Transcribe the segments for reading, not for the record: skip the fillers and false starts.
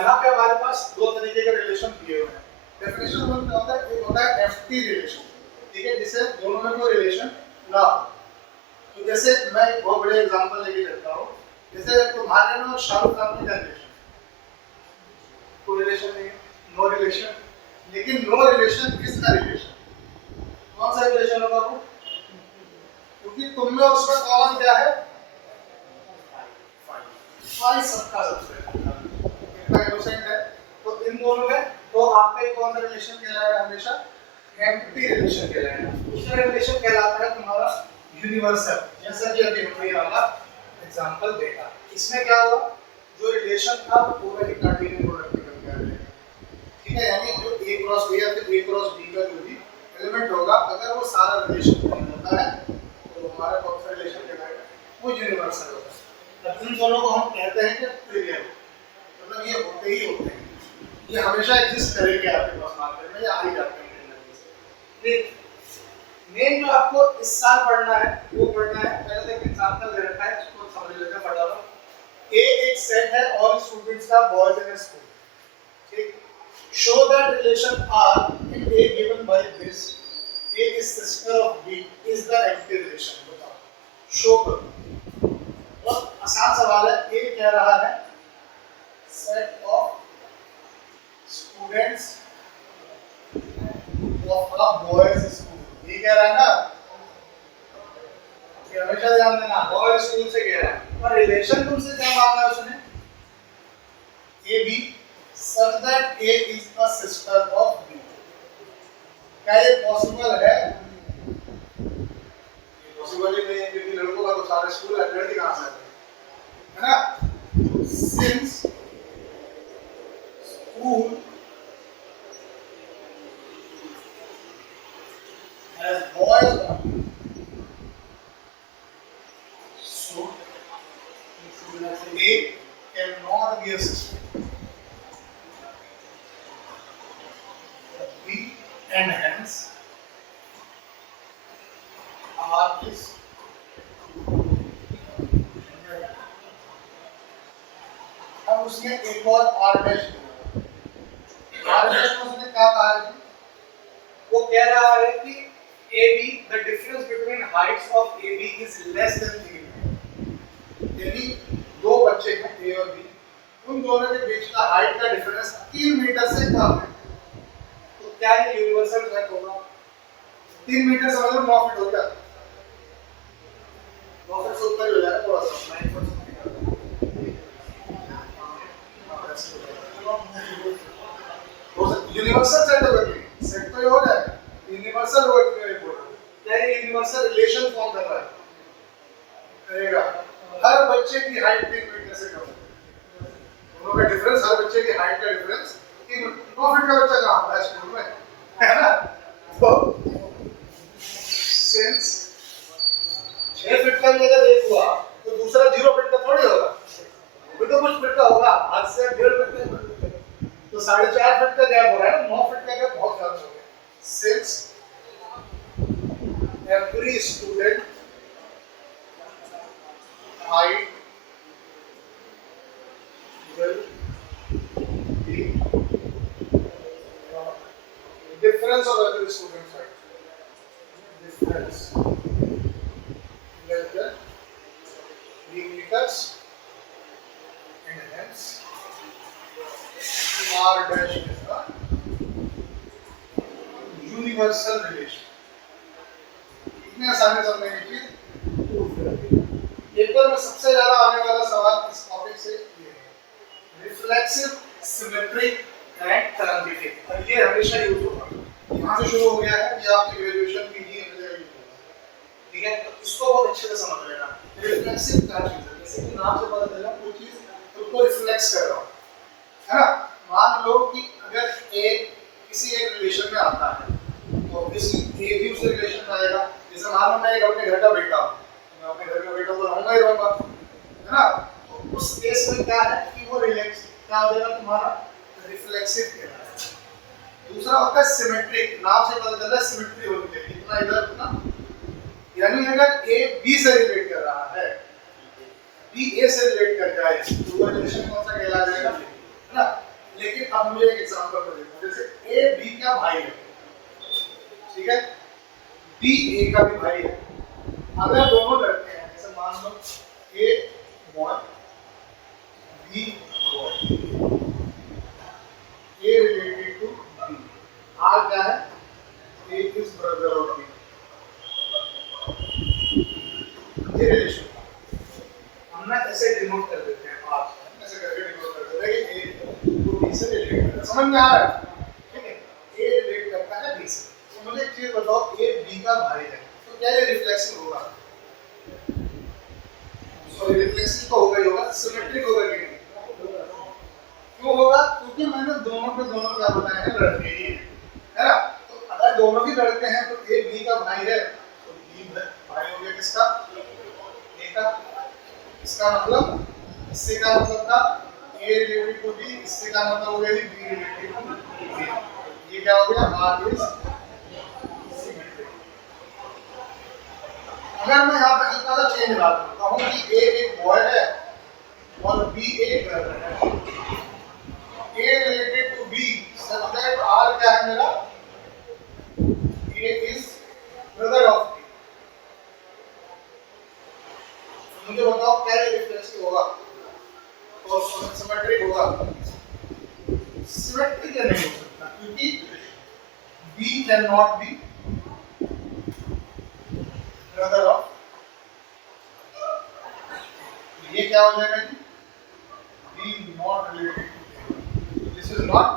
यहाँ पे हमारे पास दो तरीके के रिलेशन दिए हुए हैं। डेफिनेशन वन में होता है, एक होता है एफटी रिलेशन, ठीक है, जिससे दोनों में कोई रिलेशन ना हो। तो जैसे मैं एक बहुत बड़े एग्जांपल लेके चलता हूँ, जैसे तुम्हारे में और शाहरुख खान में क्या रिलेशन, कोई रिलेशन नहीं है, नो रिलेशन। लेकिन नो रिलेशन किसका रिलेशन, कौन सा रिलेशन होगा वो, क्योंकि तुम में उसका कॉमन क्या है, फाई सबका सबसे कितना इनोसेंट है। तो इन दोनों में तो आपका एक कौन सा रिलेशन कहलाएगा, हमेशा एम्प्टी रिलेशन कहलाएगा। दूसरा रिलेशन कहलाता है तुम्हारा यूनिवर्सल, जैसा कि अभी हमने ये वाला एग्जांपल देखा। इसमें क्या हुआ, जो रिलेशन था वो पूरा ही कार्टेशियन प्रोडक्ट निकल के आ जाएगा, ठीक है। यानी जो a क्रॉस b या फिर a क्रॉस b का जो भी एलिमेंट होगा, अगर वो सारा रिलेशन होता है तो हमारा कौन सा रिलेशन कहलाएगा, वो यूनिवर्सल होगा। अब इन दोनों को हम कहते हैं कि ट्रिवियल, मतलब ये होते ही होते हैं, ये हमेशा एग्जिस्ट करेंगे आपके पास मार्केट में, या आ ही जाते हैं। ठीक, मेन जो आपको इस साल पढ़ना है वो पढ़ना है, पहले तो एक एग्जांपल दे रखा है, इसको समझ लेते हैं फटाफट। ए एक सेट है ऑल स्टूडेंट्स का बॉयज इन स्कूल, ठीक। Show that relation R in A given by this A is sister of B is the empty relation. बताओ, शो करो। बहुत आसान सवाल है। ए कह रहा है set of students of a boys school, ये कह रहा है ना, ये हमेशा ध्यान देना, बॉयज स्कूल से कह रहा है, पर रिलेशन तुमसे क्या मांगा है उसने, A B such that A is a sister of B। क्या ये पॉसिबल है, ये पॉसिबल ही नहीं है, क्योंकि लड़कों का तो सारे स्कूल है, लड़की कहाँ से आती है ना। Since school has boys so A cannot be a sister and hence R is अब उसने एक और R डैश दिया। R डैश में उसने क्या कहा है, वो कह रहा है कि AB the difference between heights of AB is less than 3 metre. यानी दो बच्चे हैं A और B, उन दोनों के बीच का हाइट का डिफरेंस 3 मीटर से कम है, क्या ये यूनिवर्सल ट्रैक होगा। 3 मीटर समझ लो 9 फीट हो गया, 9 फीट से ऊपर ही हो जाएगा, थोड़ा सा 9 फीट यूनिवर्सल सेट होगा, सेट तो ये हो जाएगा, यूनिवर्सल होगा कि नहीं बोल रहा, क्या ये यूनिवर्सल रिलेशन फॉर्म कर रहा है, करेगा। हर बच्चे की हाइट 3 मीटर से कम है, दोनों का डिफरेंस, हर बच्चे की हाइट का डिफरेंस 9 फीट का बच्चा कहाँ है स्कूल में, है ना। तो सिंस 6 फीट का भी अगर एक हुआ तो दूसरा 0 फीट का थोड़ी होगा, वो तो कुछ फीट का होगा, हाथ से 1.5 फीट का, तो 4.5 फीट का गैप हो रहा है ना, 9 फीट का गैप बहुत ज्यादा हो गया। Since every student height will be difference of every student height, difference less than 3 meters and hence R dash is the universal relation। इतने आसानी से हमने ये चीज प्रूव कर दी। पेपर में सबसे ज्यादा आने वाला सवाल इस टॉपिक से ये है, रिफ्लेक्सिव, सिमेट्रिक एंड ट्रांजिटिव, और ये हमेशा यूज होगा, यहाँ से शुरू हो गया है, ये आपकी ग्रेजुएशन की ही यूज होगा, ठीक है। तो इसको बहुत अच्छे से समझ लेना। रिफ्लेक्सिव क्या चीज है, जैसे कि नाम से पता चला कोई चीज खुद को रिफ्लेक्स कर रहा है ना। मान लो कि अगर A किसी एक रिलेशन में आता है तो ऑब्वियसली A भी उस रिलेशन में आएगा। जैसे मान लो मैं एक अपने घर का बेटा हूँ, मैं अपने घर का बेटा तो रहूंगा ही रहूंगा, है ना। तो उस केस में क्या है कि वो रिलेक्स क्या हो जाएगा, तुम्हारा रिफ्लेक्सिव कहलाएगा। दूसरा होता है सिमेट्रिक, नाम से पता चलता है सिमेट्री होनी चाहिए, इतना इधर उतना, यानी अगर A B से रिलेट कर रहा है, B A से रिलेट कर जाए तो वो रिलेशन कौन सा कहला जाएगा, है ना। अब मुझे एक एग्जांपल को देखो, जैसे ए बी का भाई है, ठीक है, बी ए का भी भाई है। अगर दोनों लड़के हैं, जैसे मान लो A boy B boy, A related to B, R क्या है, A is brother of B, ये रिलेशन हम ना ऐसे डिनोट कर देते हैं, आर ऐसे करके डिनोट कर देते हैं कि ए को बी से रिलेट करता है, समझ में आ रहा है, ठीक है, ए रिलेट करता है बी से। तो मुझे एक चीज बताओ, ए बी का भाई है, तो क्या ये रिफ्लेक्सिव होगा? और रिफ्लेक्सिव तो होगा ही होगा, सिमेट्रिक होगा कि नहीं? क्यों होगा? क्योंकि मैंने दोनों के दोनों क्या बताया है, लड़के ही है ना। तो अगर दोनों ही लड़के हैं तो ए बी का भाई है, तो बी भाई हो गया किसका, ए का। इसका मतलब, इससे का मतलब था ए रिलेटेड टू बी, इससे का मतलब हो गया बी रिलेटेड टू बी। ये क्या हो गया, आर इज सिमेट्रिक। अगर मैं यहाँ पे हल्का सा चेंज ला दूं, कहूँ कि ए एक बॉय है और बी एक गर्ल है, A related to B such that R क्या है मेरा, A is brother of B। मुझे बताओ क्या ये रिफ्लेक्सिव होगा और सिमेट्रिक होगा? सिमेट्रिक नहीं हो सकता, क्योंकि B cannot be brother of, ये क्या हो जाएगा जी, B not related to, this is not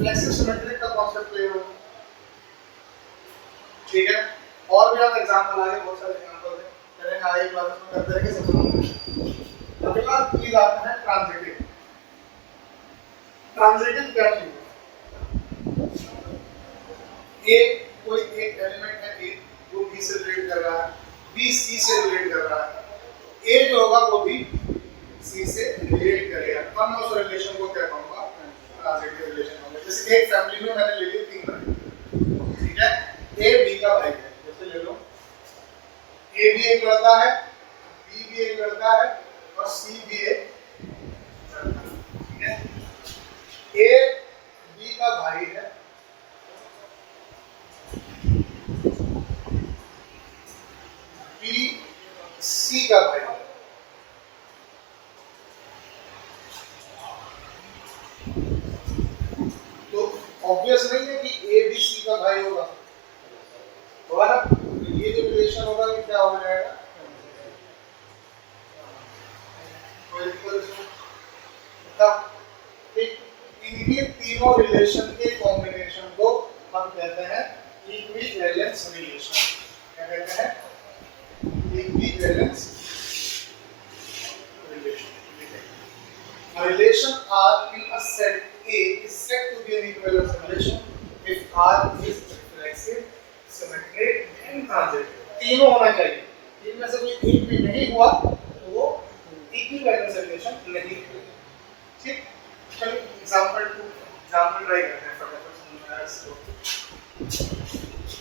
reflexive symmetric का कॉन्सेप्ट ले लो, ठीक है। और भी आप एग्जांपल आगे बहुत सारे एग्जांपल हैं, करेंगे आगे क्लास में, करते रहेंगे सब समझ। अगला चीज आता है ट्रांजिटिव। ट्रांजिटिव क्या चीज है? ए कोई एक एलिमेंट है, ए वो बी से रिलेट कर रहा है, बी सी से रिलेट कर रहा है, ए जो होगा वो भी सी से रिलेट करेगा, तब मैं उस रिलेशन को क्या कहूंगा, ट्रांजिटिव रिलेशन होगा। जैसे एक फैमिली में मैंने ले लिया 3 भाई, ठीक है, ए बी का भाई है, जैसे ले लो ए भी एक लड़का है, बी भी एक लड़का है और सी भी एक लड़का है, ठीक है। ए बी का भाई है, बी सी का भाई है, तो ऑब्वियस नहीं है कि ए बी सी का भाई होगा, होगा ना। ये जो रिलेशन होगा ये क्या हो जाएगा, इनके तीनों रिलेशन के कॉम्बिनेशन को हम कहते हैं इक्विवेलेंस रिलेशन। क्या कहते हैं, equivalence relation. A relation R in a set A is said to be an equivalence relation if R is reflexive, symmetric and transitive। तीनों होना चाहिए, इनमें से कोई एक भी नहीं हुआ तो वो इक्विवेलेंस रिलेशन नहीं है, ठीक। चलिए एग्जांपल ट्राई करते हैं फटाफट।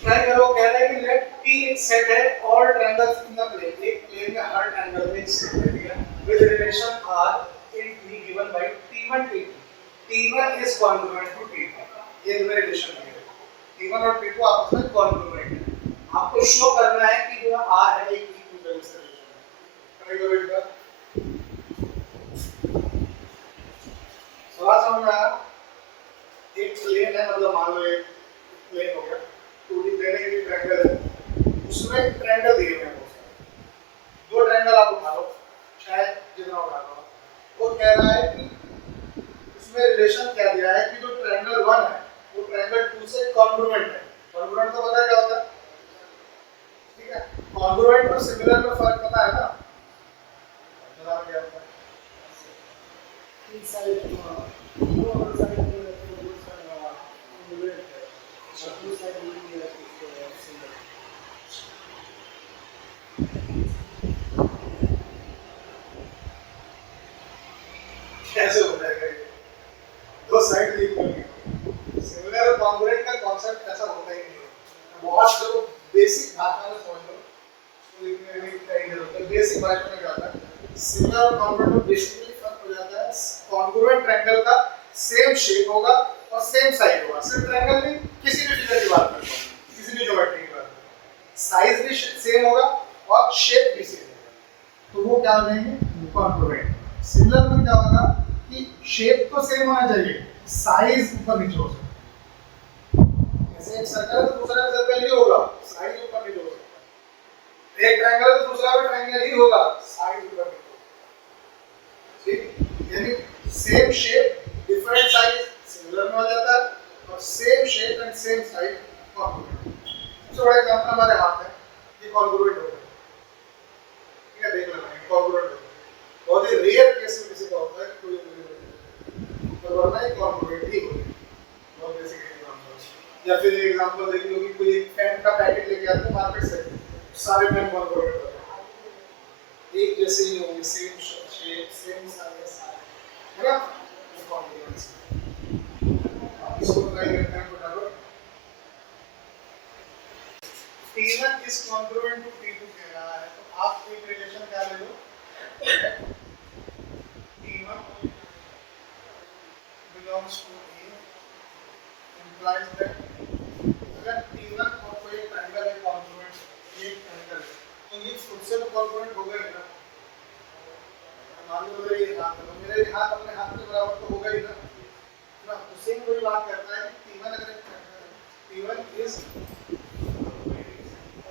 ट्राई करो, कह रहा है कि लेट P एक सेट है और ट्रायंगल्स इन द प्लेन, एक प्लेन में हर ट्रायंगल में एक सेट है, ठीक है, with relation R in P given by T1 T2, T1 is congruent to T2, ये दोनों रिलेशन है, T1 और T2 आपस में कॉन्ग्रुएंट है। आपको शो करना है कि जो R है एक इक्विवेलेंस रिलेशन है। ट्राई करो एक बार, सवाल समझ में आया? एक प्लेन है, मतलब मान लो एक प्लेन हो गया, 2D प्लेन है, एक ट्रायंगल है, उसमें ट्रायंगल दिए हुए हैं बहुत सारे, 2 ट्रायंगल आप उठा लो, शायद जितना उठा लो, वो कह रहा है कि उसमें रिलेशन क्या दिया है कि जो ट्रायंगल 1 है वो ट्रायंगल 2 से कॉन्ग्रुएंट है। कॉन्ग्रुएंट तो पता है क्या होता है, ठीक है, कॉन्ग्रुएंट और सिमिलर में फर्क पता है ना, बताओ क्या होता है। कैसे हो जाएगा ये, दो साइड इक्वल, सिमिलर और कॉन्ग्रुएंट का कॉन्सेप्ट ऐसा होता ही नहीं है। बहुत जो बेसिक भाषा में समझ लो, तो इतने भी कई जरूरत है, बेसिक बात में क्या होता है, सिमिलर और कॉन्ग्रुएंट में बेसिकली फर्क हो जाता है। कॉन्ग्रुएंट ट्रायंगल का सेम शेप होगा और सेम साइड होगा, सिर्फ ट्रायंगल नहीं, किसी भी फिगर की बात करता हूं, किसी भी ज्योमेट्री की बात करता हूं, साइज भी सेम होगा और शेप भी सेम होगा, तो वो क्या हो जाएंगे कॉन्ग्रुएंट। सिमिलर में क्या होगा कि शेप तो सेम होना चाहिए, साइज ऊपर नीचे हो सकता है। जैसे एक सर्कल तो दूसरा सर्कल ही होगा, साइज ऊपर नीचे हो सकता है। एक ट्रायंगल तो दूसरा भी ट्रायंगल ही होगा, साइज ऊपर नीचे होगा। ठीक, यानी same shape different size similar में हो जाता है, और same shape and same size congruent. सबसे बड़ा एग्जांपल हमारे हाथ है, ये कॉन्ग्रुएंट हो गया, ठीक है, देख लेना ये कॉन्ग्रुएंट हो गया। बहुत ही रेयर केस में किसी का होता है कोई पर वरना ये कॉन्ग्रुएंट ही होगा, बहुत बेसिक एग्जांपल। या फिर एक एग्जांपल देख लो कि कोई एक पेन का पैकेट लेके आते हैं मार्केट से, सारे पेन कॉन्ग्रुएंट होते हैं, एक जैसे ही होंगे, सेम शेप सेम साइज, है ना, कॉन्ग्रुएंट। इसको ट्राई करते हैं फटाफट। T1 is congruent to T2 कह रहा है, तो आप एक रिलेशन क्या ले लो, T1 belongs to A implies that अगर T1 और कोई ट्रायंगल है congruent, ये ट्रायंगल है, तो ये खुद से तो congruent होगा ही ना। मान लो मेरे ये हाथ अपने हाथ के बराबर तो होगा ही ना, उससे कोई बात करता है कि T1 अगर T1 is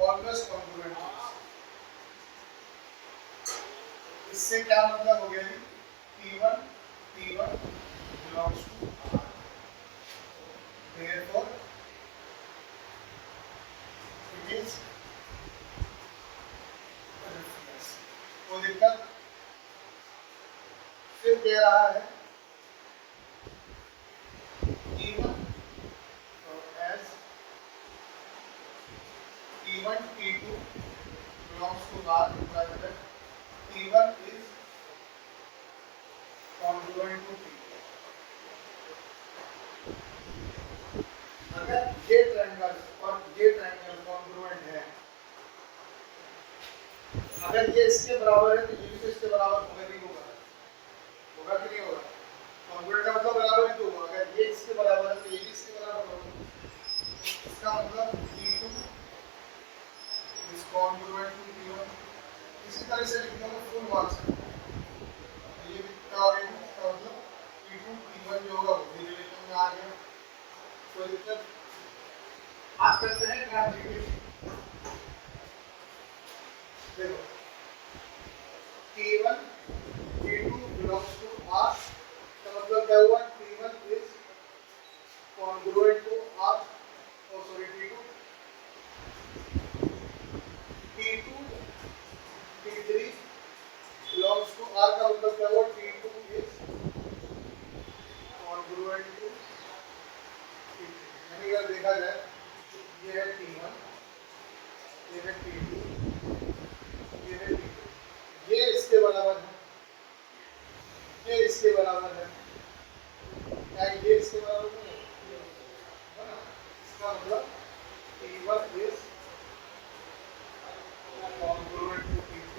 always congruent, इससे क्या मतलब हो गया कि T1 belongs to R, therefore it is reference। कोई दिक्कत? फिर कह रहा है T1 as T1 T2 belongs to R implies that T1 is congruent to T2। अगर ये ट्रायंगल और ये ट्रायंगल कॉन्ग्रुएंट है, अगर ये इसके बराबर है तो ये भी इसके बराबर होगा नहीं होगा, होगा कि नहीं होगा? कॉन्ग्रुएंट का मतलब बराबर ही तो होगा, अगर ये इसके बराबर है तो ये भी इसके बराबर होगा, इसका मतलब T2 is congruent to T1। इसी तरह से लिख दो फुल मार्क्स, ये क्या हो गया, इसका मतलब T2 T1 जो होगा वो भी रिलेशन में आ गया। कोई दिक्कत? आप करते हैं ट्रांजिटिव, देखो T1 T2 belongs to R, तो मतलब क्या हुआ, T1 is congruent to R, oh sorry T2 T3 belongs to R का मतलब क्या हुआ, T2 is congruent to T3। यानी अगर देखा जाए ये है T1, ये है T2, ये है T3, ये इसके बराबर है, ये इसके बराबर है, क्या ये इसके बराबर नहीं है ना, इसका मतलब T1 is congruent to T3,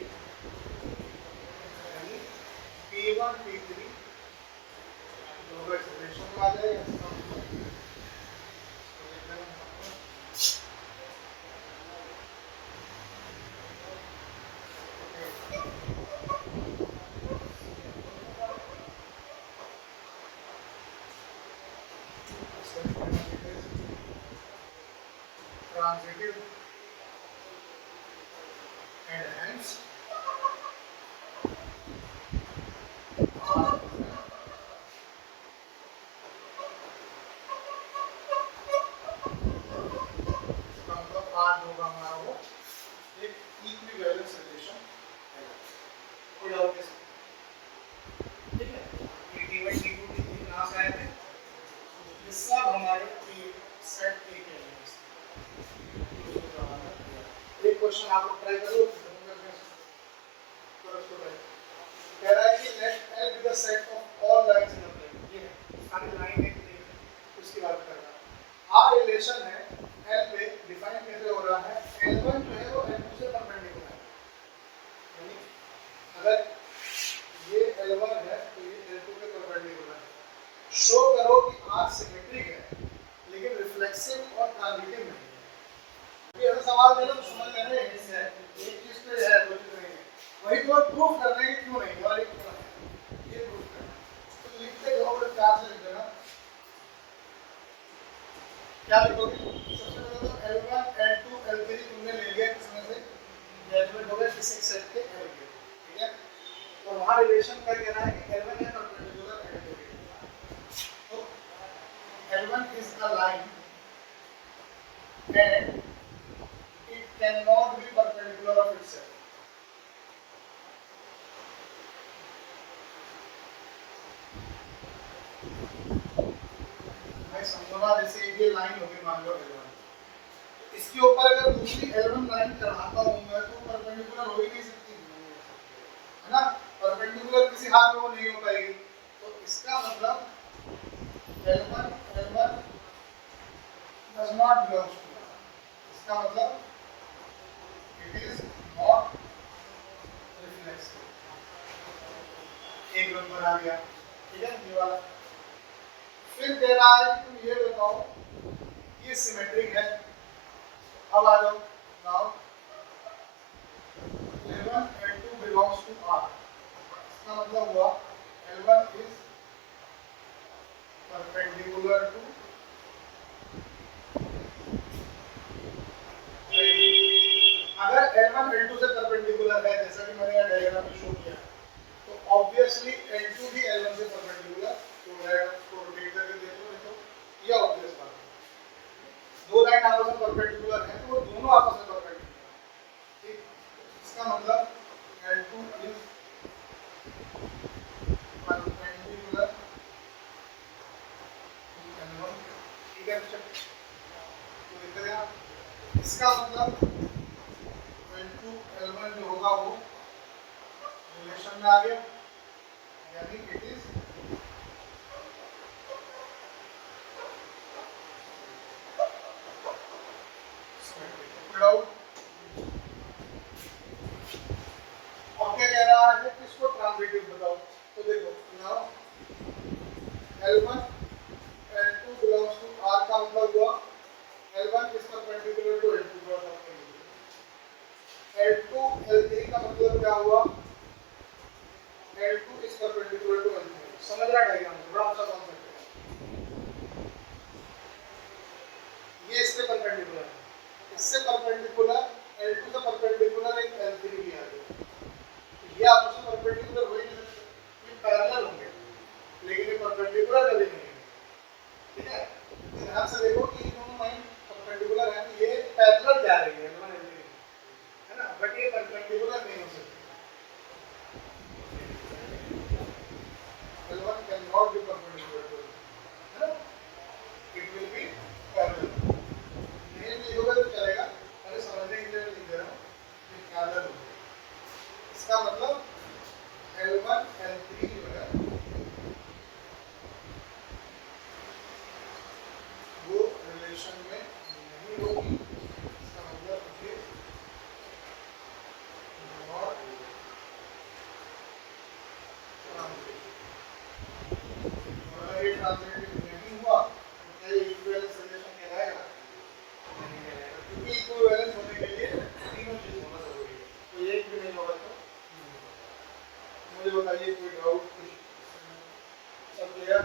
यानी T1 T3 दोनों इस रिलेशन में आ जाएगा। इसका मतलब transitive and hence क्वेश्चन आप लोग ट्राई करो, कह रहा है कि late L be the set of all lines in a plane, ये सारी लाइन एक प्लेन है, उसकी बात कर रहा है। R रिलेशन है L पे डिफाइन कैसे हो रहा है, L1 जो है वो L2 से परपेंडिकुलर है, यानी अगर ये L1 है तो ये L2 के परपेंडिकुलर है। शो करो कि R सिमेट्रिक है लेकिन रिफ्लेक्सिव और ट्रांजिटिव नहीं है। ये ऐसा सवाल दे लो तो समझ लेना है एक चीज तो है दो चीज नहीं है। वही तो प्रूफ करने की क्यों नहीं और एक ये प्रूफ करना तो लिखते हो और 4 से लिख देना। क्या लिखोगे? सबसे पहले तो L1 L2 L3 तुमने ले लिया किसमें से एलिमेंट हो गए किसी सेट के L के, ठीक है? और वहां रिलेशन क्या कहना है कि L1 है परपेंडिकुलर L2 के। तो L1 is a line and it cannot be perpendicular of itself. मैं समझूंगा जैसे ये लाइन होगी मान लो L1, इसके ऊपर अगर दूसरी L1 लाइन चढ़ाता हूं मैं तो परपेंडिकुलर हो ही नहीं सकती, है ना? परपेंडिकुलर किसी हाथ में वो नहीं हो पाएगी। तो इसका मतलब L1 does not belong to R. इसका मतलब it is not reflexive। एक नंबर आ गया, ठीक है? ये वाला फिर दे रहा है तुम ये बताओ ये सिमेट्रिक है। अब आ जाओ now L1 L2 belongs to R। इसका मतलब हुआ L1 is perpendicular to अगर L1 L2 से परपेंडिकुलर है जैसा कि मैंने यहाँ डायग्राम में शो किया तो ऑब्वियसली L2 भी L1 से परपेंडिकुलर तो रहेगा। तो रोटेट करके देखो देखो ये ऑब्वियस बात है। दो लाइन आपस में परपेंडिकुलर है तो वो दोनों आपस में परपेंडिकुलर है, ठीक? इसका मतलब L2 is perpendicular to L1, ठीक है? तो देखते हैं आप इसका मतलब L2 L1 जो होगा वो रिलेशन में आ गया यानी इट इज और क्या कह रहा है किसको ट्रांजिटिव बताओ। तो देखो now L1 L2 belongs to R का मतलब हुआ L1 is perpendicular to L2 का L2 L3 का मतलब क्या हुआ L2 is perpendicular to L3। समझ रहा डायग्राम बड़ा अच्छा कॉन्सेप्ट है। ये इससे परपेंडिकुलर है, इससे परपेंडिकुलर L2 से परपेंडिकुलर एक L3 भी आ गया। ये आपस में परपेंडिकुलर हो ही नहीं सकते, ये पैरेलल होंगे लेकिन ये परपेंडिकुलर कभी नहीं है, ठीक है? ध्यान से देखो कि ये दोनों लाइन परपेंडिकुलर है तो ये पैरेलल जा रही है L1 L3, है ना? बट ये परपेंडिकुलर नहीं हो सकती। L1 cannot be perpendicular to L2, है ना? It will be parallel। नहीं लिखोगे तो चलेगा, अरे समझने के लिए लिख दे रहा हूँ ये पैरेलल होगा। इसका मतलब L1 L3 जो है वो रिलेशन में नहीं होगी। इसका मतलब ये नॉट ट्रांजिटिव। अगर ये ट्रांजिटिव नहीं हुआ तो क्या ये इक्विवेलेंस रिलेशन कहलाएगा? नहीं कहलाएगा, क्योंकि इक्विवेलेंस होने के लिए तीनों चीज होना जरूरी है। तो एक भी नहीं होगा तो मुझे बताइए कोई डाउट कुछ सब क्लियर?